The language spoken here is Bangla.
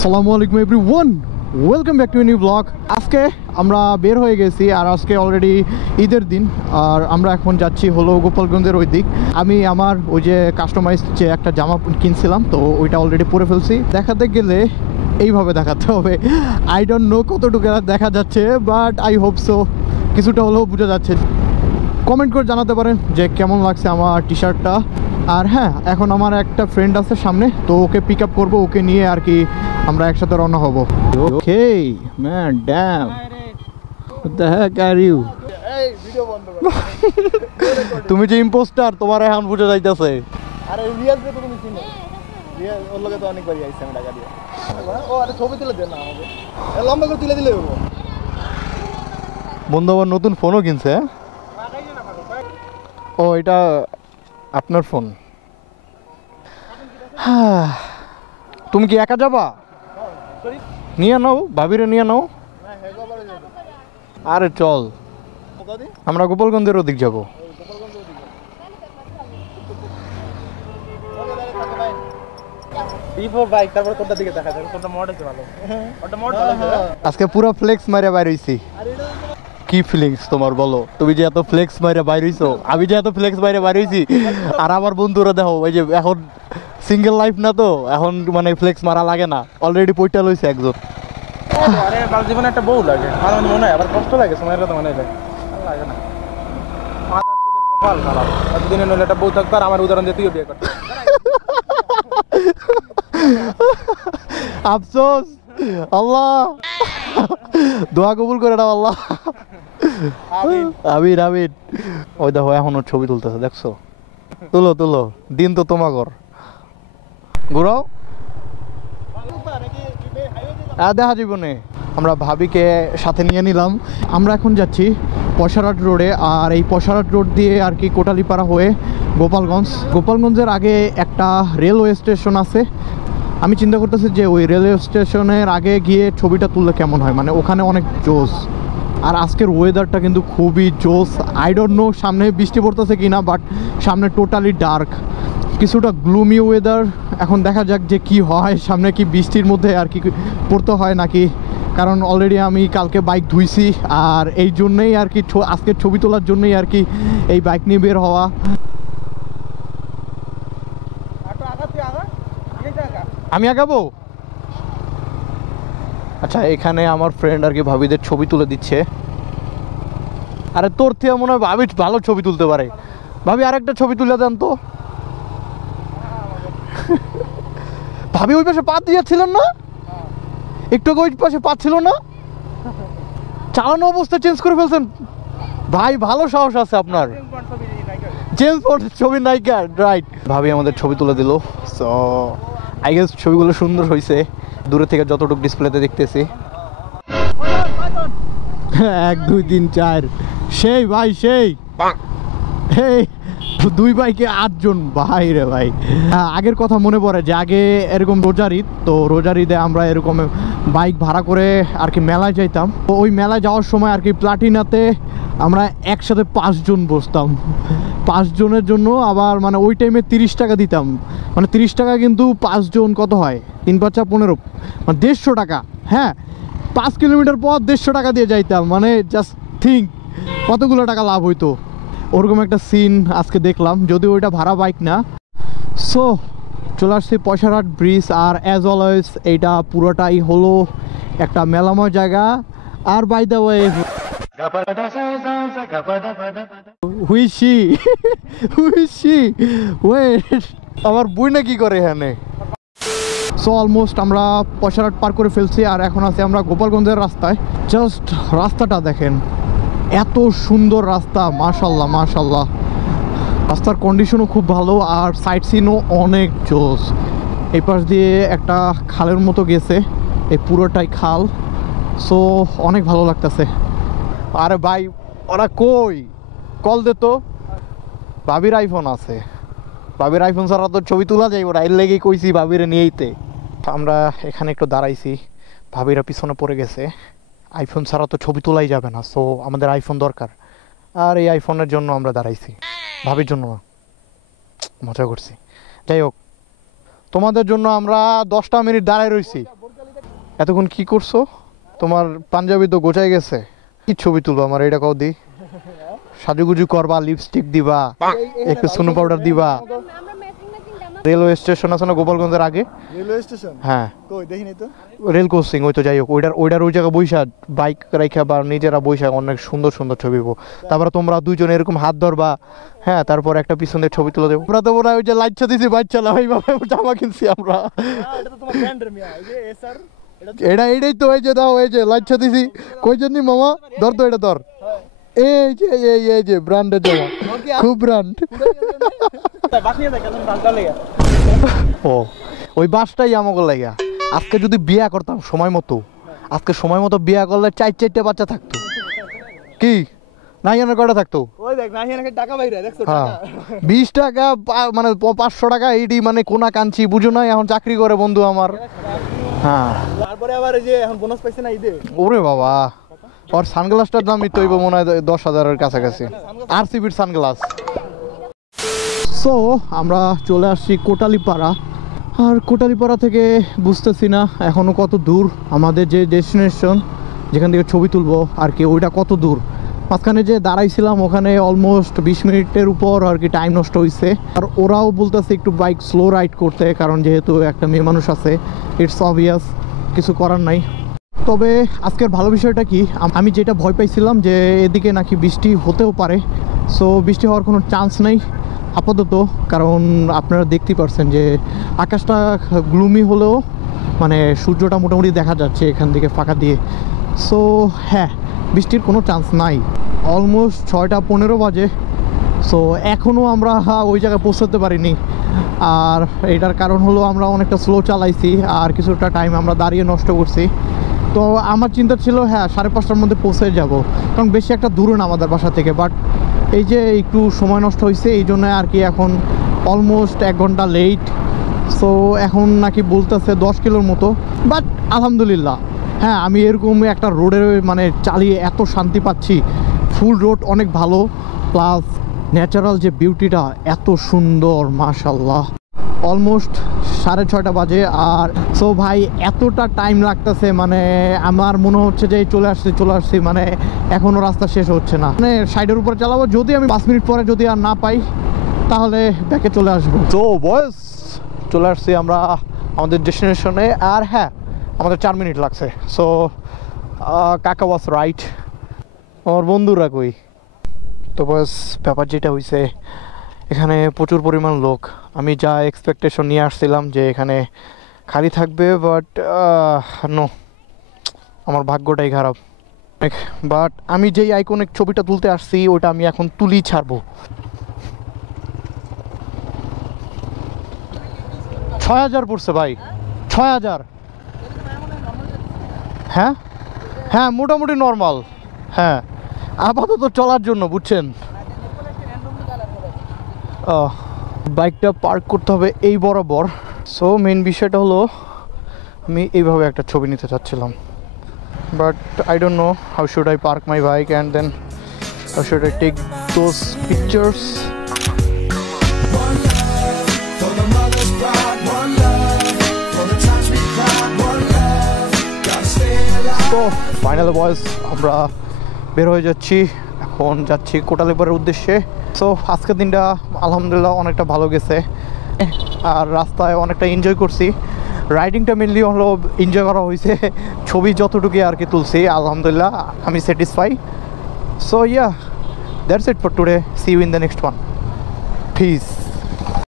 আসসালামু আলাইকুম everyone, welcome back to new blog. আজকে আমরা বের হয়ে গেছি আর আজকে অলরেডি ঈদের দিন আর আমরা এখন যাচ্ছি হলো গোপালগঞ্জের ওই দিক। আমি আমার ওই যে কাস্টমাইজ যে একটা জামা কিনছিলাম তো ওইটা অলরেডি পরে ফেলছি। দেখাতে গেলে এইভাবে দেখাতে হবে। আই ডোন্ট নো কতটুকু দেখা যাচ্ছে, বাট আই হোপ সো কিছুটা হলেও বোঝা যাচ্ছে। কমেন্ট করে জানাতে পারেন যে কেমন লাগছে আমার টি শার্টটা। আর হ্যাঁ, এখন আমার একটা ফ্রেন্ড আছে সামনে, তো ওকে পিক আপ করবো, ওকে নিয়ে আর কি আমরা একসাথে রওনা হব। Okay man, damn what the heck are you? এই ভিডিও বন্ধ কর। তুমি যে ইম্পোস্টার, তোমার এখন বুঝা যাইতেছে। আরে রিয়াজ রে তো তুমি চিনো। রিয়াজ ওর লগে তো অনেকবারই আইছে আমি টাকা দিয়ে। ও আরে ছবি তুলে দেন না আমাকে। এ লম্বা করে তুলে দিলে হবে। বন্ধু আবার নতুন ফোনও কিনছে। ও এটা আপনার ফোন? তুমি কি একা যাবা? নিয়ে নাও, ভাবিরে নিয়ে নাও। আরে চল, আমরা গোপালগঞ্জের ওদিক যাবো। আজকে পুরো ফ্লেক্স মারে বাইর হইছি। কি ফিলিংস তোমার বলো? তুমি যে এত ফ্লেক্স মারে বাইর হইছো, আমি যে এত ফ্লেক্স মারে বাইর হইছি, আর আমার বন্ধুরা দেখো ওই যে এখন সিঙ্গেল লাইফ না, তো এখন মানে ফ্লেক্স মারা লাগে না, অলরেডি পয়টা লইছে একজন। আরে বাল জীবনে একটা বউ লাগে, আমার মনে হয় আবার কষ্ট লাগে, সময়ের কথা মনে লাগে লাগে না। মাদার চোদের কপাল খারাপ, এতদিনে নইলে একটা বউ থাকতো আর আমার উদাহরণ দিয়ে তুইও বিয়ে করতে। আফসোস, আল্লাহ দোয়া কবুল করে দাও আল্লাহ। আমিন আমিন। ওই দেখো এখন ওর ছবি তুলতেছে, দেখছো? তুলো তুলো, দিন তো তোমাগর। ঘুরাও, দেখা জীবনে। আমরা ভাবিকে সাথে নিয়ে নিলাম। আমরা এখন যাচ্ছি পয়সারহাট রোডে, আর এই পয়সারহাট রোড দিয়ে আর কি কোটালীপাড়া হয়ে গোপালগঞ্জ। গোপালগঞ্জের আগে একটা রেলওয়ে স্টেশন আছে। আমি চিন্তা করতেছি যে ওই রেলওয়ে স্টেশনের আগে গিয়ে ছবিটা তুললে কেমন হয়, মানে ওখানে অনেক জোস। আর আজকের ওয়েদারটা কিন্তু খুবই জোস। আই ডোন্ট নো সামনে বৃষ্টি পড়তেছে কি না, বাট সামনে টোটালি ডার্ক, কিছুটা গ্লুমি ওয়েদার। এখন দেখা যাক যে কি হয়, সামনে কি বৃষ্টির মধ্যে আর কি পড়তে হয় নাকি। কারণ অলরেডি আমি কালকে বাইক ধুইছি, আর এই জন্যেই আর কি আজকের ছবি তোলার জন্যই আর কি এই বাইক নিয়ে বের হওয়া। আমি আগাবো। আচ্ছা, এখানে আমার ফ্রেন্ড আর কি ভাবিদের ছবি তুলে দিচ্ছে। আরে তোর থেকে মনে হয় ভাবি ভালো ছবি তুলতে পারে। ভাবি আরেকটা ছবি তুলে দেন তো। ভাবি ওই পাশে পা দিয়েছিলেন না একটু, ওই পাশে পাচ্ছিল না, চালানো অবস্থা চেঞ্জ করে ফেলছেন ভাই। ভালো সাহস আছে আপনার। জেমস বন্ডের ছবি নায়িকা, রাইট। ভাবি আমাদের ছবি তুলে দিল। সো আই গেস ছবিগুলো সুন্দর হয়েছে দূরে থেকে যতটুকু ডিসপ্লেতে দেখতেছি। 1 2 3 4 সেই ভাই সেই। এই 2 বাইকে 8 জন ভাই রে ভাই। আগের কথা মনে পড়ে যে আগে এরকম রোজার ঈদ, তো রোজার ঈদে আমরা এরকম বাইক ভাড়া করে আর কি মেলায় যাইতাম। তো ওই মেলায় যাওয়ার সময় আর কি প্লাটিনাতে আমরা একসাথে 5 জন বসতাম। 5 জনের জন্য আবার মানে ওই টাইমে 30 টাকা দিতাম। মানে 30 টাকা কিন্তু 5 জন কত হয়? 3 5 15, মানে 150 টাকা। হ্যাঁ, 5 কিলোমিটার পর 150 টাকা দিয়ে যাইতাম। মানে জাস্ট থিঙ্ক কতগুলো টাকা লাভ হইতো। ওরকম একটা সিন আজকে দেখলাম, যদিও ওইটা ভাড়া বাইক না। সো চলে আসছি পয়সারহাট ব্রিজ, আর অ্যাজ অলওয়েজ এইটা পুরোটাই হলো একটা মেলাময় জায়গা। আর বাই দ্য ওয়ে হুইসি হুইসি ওয়েট, আমার বই না কি করে এখানে। সো অলমোস্ট আমরা পয়সারহাট পার করে ফেলছি, আর এখন আছি আমরা গোপালগঞ্জের রাস্তায়। জাস্ট রাস্তাটা দেখেন, এত সুন্দর রাস্তা, মাশাল্লাহ মাশাল্লাহ। রাস্তার কন্ডিশনও খুব ভালো, আর সাইট সিনও অনেক জোস। এই পাশ দিয়ে একটা খালের মতো গেছে, এই পুরোটাই খাল। সো অনেক ভালো লাগতেছে। আরে ভাই ওরা কই? কল দে তো। ভাবির আইফোন আছে, ভাবির আইফোন ছাড়া তো ছবি তোলা যাইব না, এর লেগেই কইছি ভাবিরে নিয়েইতে। আমরা এখানে একটু দাঁড়াইছি, ভাবিরা পিছনে পড়ে গেছে। আইফোন ছাড়া তো ছবি তোলাই যাবে না, সো আমাদের আইফোন দরকার। আর এই আইফোনের জন্য আমরা দাঁড়াইছি, ভাবির জন্য না। মজা করছি। যাই হোক, তোমাদের জন্য আমরা 10টা মিনিট দাঁড়ায় রইছি। এতক্ষণ কি করছো? তোমার পাঞ্জাবি তো গোছাই গেছে। কি ছবি তুলবো আমার এটা কও দি? সাজুগুজু করবা, লিপস্টিক দিবা, একটু সুনো পাউডার দিবা। রেলওয়ে স্টেশন আছে না গোপালগঞ্জের আগে? Railway station? হ্যাঁ, কই দেখিনি তো। রেল ক্রসিং, ওই তো যাই হোক, ওইটার ওই জায়গায় বৈশা বাইক রাইখা বা নিজেরা বৈশা অনেক সুন্দর সুন্দর ছবি পাবো। তারপরে তোমরা দুইজনে এরকম হাত ধরবা, হ্যাঁ, তারপর একটা পিছনের ছবি তুলে দেবো। আমরা তো মনে হয় ওই যে লাইচ্ছা দিছি বাচ্চা না ওইভাবে জামা কিনছি আমরা। এটা তো তোমার ব্র্যান্ডের মিয়া, এই যে এসআর এটাই তো, এই যে দাও, এই যে লাইচ্ছা দিছি। কই জন্যই মামা? ধর তো, এটা ধর। এই যে ব্র্যান্ডের জামা, খুব ব্র্যান্ড। বাস নিয়ে যায় কেন? বাসটা লেগে ও, ওই বাসটাই আমাকে লাগা। আজকে যদি বিয়া করতাম সময় মতো, আজকে সময় মতো বিয়া করলে 4-4টে বাচ্চা থাকতো। কি না জানার কটা থাকতো? ওই দেখ না এখানে টাকা বাইরে দেখছো হ্যাঁ, টাকা 20 টাকা মানে 500 টাকা এইটি মানে কোনা কাঞ্চি বুঝো না, এখন চাকরি করে বন্ধু আমার। হ্যাঁ, তারপরে আবার এই যে এখন বোনাস পাইছে না ঈদে। ওরে বাবা, ওর সানগ্লাসটার দামই তো মনে হয় 10,000-এর কাছাকাছি, RCB'র সানগ্লাস। সো আমরা চলে আসছি কোটালীপাড়া। আর কোটালীপাড়া থেকে বুঝতেছি না এখনও কত দূর আমাদের যে ডেস্টিনেশন, যেখান থেকে ছবি তুলবো আর কি, ওইটা কত দূর। মাঝখানে যে দাঁড়াইছিলাম ওখানে অলমোস্ট 20 মিনিটের উপর আর কি টাইম নষ্ট হয়েছে। আর ওরাও বলতেছে একটু বাইক স্লো রাইড করতে, কারণ যেহেতু একটা মেয়ে মানুষ আছে, ইটস অবভিয়াস, কিছু করার নাই। তবে আজকের ভালো বিষয়টা কি, আমি যেটা ভয় পাইছিলাম যে এদিকে নাকি বৃষ্টি হতেও পারে, সো বৃষ্টি হওয়ার কোনো চান্স নেই আপাতত। কারণ আপনারা দেখতেই পারছেন যে আকাশটা গ্লুমি হলেও মানে সূর্যটা মোটামুটি দেখা যাচ্ছে এখান থেকে ফাঁকা দিয়ে। সো হ্যাঁ, বৃষ্টির কোনো চান্স নাই। অলমোস্ট 6:15 বাজে। সো এখনও আমরা ওই জায়গায় পৌঁছাতে পারিনি। আর এটার কারণ হলো আমরা অনেকটা স্লো চালাইছি আর কিছুটা টাইম আমরা দাঁড়িয়ে নষ্ট করছি। তো আমার চিন্তা ছিল হ্যাঁ 5:30টার মধ্যে পৌঁছে যাব, কারণ বেশি একটা দূরে না আমাদের বাসা থেকে। বাট এই যে একটু সময় নষ্ট হয়েছে, এই জন্য আর কি এখন অলমোস্ট 1 ঘন্টা লেট। সো এখন নাকি বলতেছে 10 কিলোর মতো। বাট আলহামদুলিল্লাহ, হ্যাঁ, আমি এরকম একটা রোডে মানে চালিয়ে এত শান্তি পাচ্ছি। ফুল রোড অনেক ভালো, প্লাস ন্যাচারাল যে বিউটিটা এত সুন্দর, মাশাল্লাহ। অলমোস্ট 6:30 বাজে। আর সো ভাই এতটা টাইম লাগতেছে, মানে আমার মনে হচ্ছে যে চলে আসছি, মানে এখনও রাস্তা শেষ হচ্ছে না। মানে সাইডের উপরে চালাবো, যদি আমি 5 মিনিট পরে যদি আর না পাই তাহলে ব্যাকে চলে আসবো। তো বয়স চলে আসছি আমরা আমাদের ডেস্টিনেশনে। আর হ্যাঁ, আমাদের 4 মিনিট লাগছে। সো কাকা ওয়াজ রাইট, আমার বন্ধুরা কই। তো বয়স ব্যাপার যেটা হয়েছে, এখানে প্রচুর পরিমাণ লোক। আমি যা এক্সপেকটেশন নিয়ে আসছিলাম যে এখানে খালি থাকবে, বাট নো, আমার ভাগ্যটাই খারাপ। বাট আমি যেই আইকনিক ছবিটা তুলতে আসছি ওটা আমি এখন তুলি ছাড়বো। 6,000 পড়ছে ভাই, 6,000। হ্যাঁ হ্যাঁ, মোটামুটি নর্মাল। হ্যাঁ, আপাতত চলার জন্য, বুঝছেন। বাইকটা পার্ক করতে হবে এই বরাবর। সো মেন বিষয়টা হলো আমি এইভাবে একটা ছবি নিতে চাচ্ছিলাম, but I don't know how should I park my bike and then how should I take those pictures. তো ফাইনাল বয়স আমরা বের হয়ে যাচ্ছি, এখন যাচ্ছি কোটালীপাড়ার উদ্দেশ্যে। সো আজকের দিনটা আলহামদুলিল্লাহ অনেকটা ভালো গেছে, আর রাস্তায় অনেকটা এনজয় করছি। রাইডিংটা মেনলি হলো এনজয় করা হয়েছে, ছবি যতটুকু আর কি তুলছি আলহামদুলিল্লাহ আমি satisfy. So yeah, that's it for today, see you in the next one, piece.